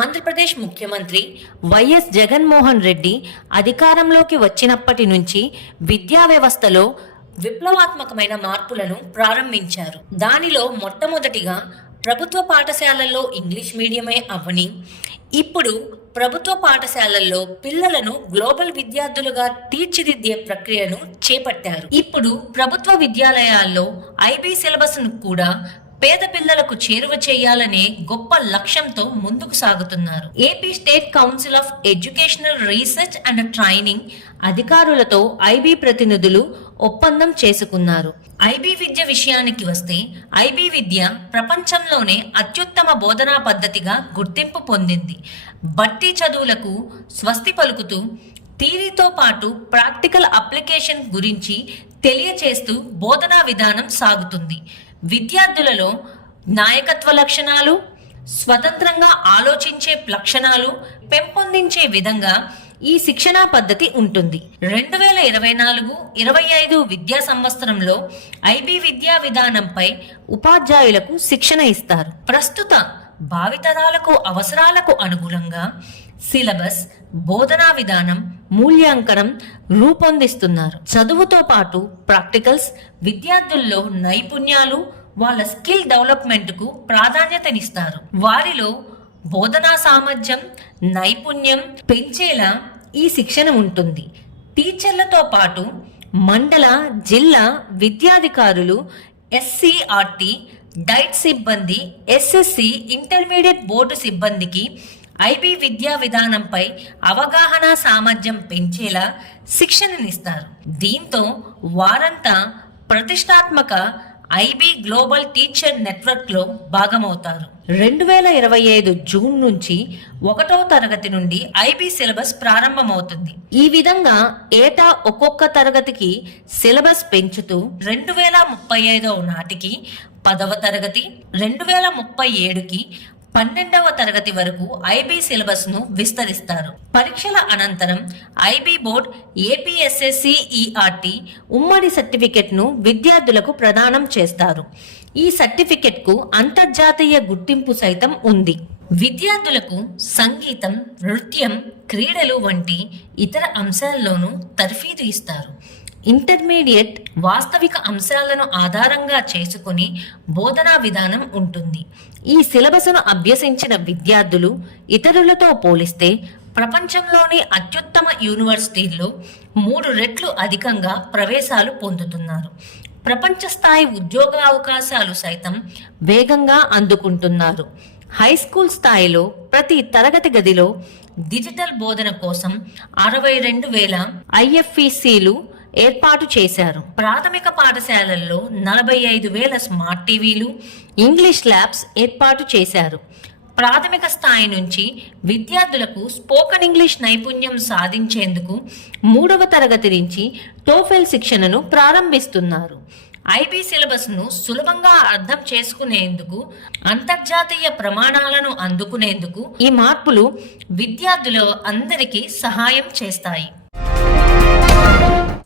ఆంధ్రప్రదేశ్ ముఖ్యమంత్రి వైఎస్ జగన్మోహన్ రెడ్డి అధికారంలోకి వచ్చినప్పటి నుంచి విద్యా వ్యవస్థలో విప్లవాత్మకమైన మార్పులను ప్రారంభించారు. దానిలో మొట్టమొదటిగా ప్రభుత్వ పాఠశాలల్లో ఇంగ్లీష్ మీడియమే అవ్వని ఇప్పుడు ప్రభుత్వ పాఠశాలల్లో పిల్లలను గ్లోబల్ విద్యార్థులుగా తీర్చిదిద్దే ప్రక్రియను చేపట్టారు. ఇప్పుడు ప్రభుత్వ విద్యాలయాల్లో ఐబీ సిలబస్ను కూడా పేద పిల్లలకు చేరువ చేయాలనే గొప్ప లక్ష్యంతో ముందుకు సాగుతున్నారు. AP state council of educational research and training అధికారులతో ఐబీ ప్రతినిధులు ఒప్పందం చేసుకున్నారు. ఐబీ విద్య విషయానికి వస్తే ఐబీ విద్య ప్రపంచంలోనే అత్యుత్తమ బోధనా పద్ధతిగా గుర్తింపు పొందింది. బట్టి చదువులకు స్వస్తి పలుకుతూ థీరీతో పాటు ప్రాక్టికల్ అప్లికేషన్ గురించి తెలియచేస్తూ బోధనా విధానం సాగుతుంది. విద్యార్థులలో నాయకత్వ లక్షణాలు స్వతంత్రంగా ఆలోచించే లక్షణాలు పెంపొందించే విధంగా ఈ శిక్షణా పద్ధతి ఉంటుంది. రెండు వేల ఇరవై నాలుగు ఇరవై ఐదు విద్యా సంవత్సరంలో ఐబీ విద్యా విధానంపై ఉపాధ్యాయులకు శిక్షణ ఇస్తారు. ప్రస్తుత భావితరాలకు అవసరాలకు అనుగుణంగా సిలబస్ బోధనా విధానం మూల్యాంకనం రూపొందిస్తున్నారు. చదువుతో పాటు ప్రాక్టికల్స్ విద్యార్థుల్లో నైపుణ్యాలు వాళ్ళ స్కిల్ డెవలప్మెంట్కు ప్రాధాన్యతనిస్తారు. వారిలో బోధనా సామర్థ్యం నైపుణ్యం పెంచేలా ఈ శిక్షణ ఉంటుంది. టీచర్లతో పాటు మండల జిల్లా విద్యాధికారులు ఎస్సీఆర్టీ డైట్ సిబ్బంది ఎస్ఎస్సి ఇంటర్మీడియట్ బోర్డు సిబ్బందికి ఐబీ విద్యా విధానంపై అవగాహన సామర్థ్యం పెంచేలా శిక్షణనిస్తారు. దీంతో వారంతా ప్రతిష్టాత్మక ఐబీ గ్లోబల్ టీచర్ నెట్వర్క్లో భాగమవుతారు. రెండు వేల ఇరవై ఐదు జూన్ నుంచి ఒకటో తరగతి నుండి ఐబీ సిలబస్ ప్రారంభమవుతుంది. ఈ విధంగా ఏటా ఒక్కొక్క తరగతికి సిలబస్ పెంచుతూ రెండు వేల ముప్పై ఐదవ నాటికి పదవ తరగతి రెండు వేల ముప్పై ఏడుకి పన్నెండవ తరగతి వరకు ఐబీ సిలబస్ను విస్తరిస్తారు. పరీక్షల అనంతరం ఐబీ బోర్డ్ ఏపీఎస్ఎస్సిఈఆర్టీ ఉమ్మడి సర్టిఫికెట్ను విద్యార్థులకు ప్రదానం చేస్తారు. ఈ సర్టిఫికెట్కు అంతర్జాతీయ గుర్తింపు సైతం ఉంది. విద్యార్థులకు సంగీతం నృత్యం క్రీడలు వంటి ఇతర అంశాల్లోనూ తర్ఫీదు ఇస్తారు. ఇంటర్మీడియట్ వాస్తవిక అంశాలను ఆధారంగా చేసుకుని బోధనా విధానం ఉంటుంది. ఈ సిలబస్ను అభ్యసించిన విద్యార్థులు ఇతరులతో పోలిస్తే ప్రపంచంలోని అత్యుత్తమ యూనివర్సిటీల్లో మూడు రెట్లు అధికంగా ప్రవేశాలు పొందుతున్నారు. ప్రపంచ స్థాయి ఉద్యోగ అవకాశాలు సైతం వేగంగా అందుకుంటున్నారు. హై స్కూల్ స్థాయిలో ప్రతి తరగతి గదిలో డిజిటల్ బోధన కోసం అరవై రెండు వేల ఐఎఫ్ఈసీలు ఏర్పాటు చేశారు. ప్రాథమిక పాఠశాలల్లో నలభై ఐదు వేల స్మార్ట్ టీవీలు ఇంగ్లీష్ ల్యాబ్స్ ఏర్పాటు చేశారు. ప్రాథమిక స్థాయి నుంచి విద్యార్థులకు స్పోకన్ ఇంగ్లీష్ నైపుణ్యం సాధించేందుకు మూడవ తరగతి నుంచి టోఫెల్ శిక్షణను ప్రారంభిస్తున్నారు. ఐబీ సిలబస్ను సులభంగా అర్థం చేసుకునేందుకు అంతర్జాతీయ ప్రమాణాలను అందుకునేందుకు ఈ మార్పులు విద్యార్థులు అందరికీ సహాయం చేస్తాయి.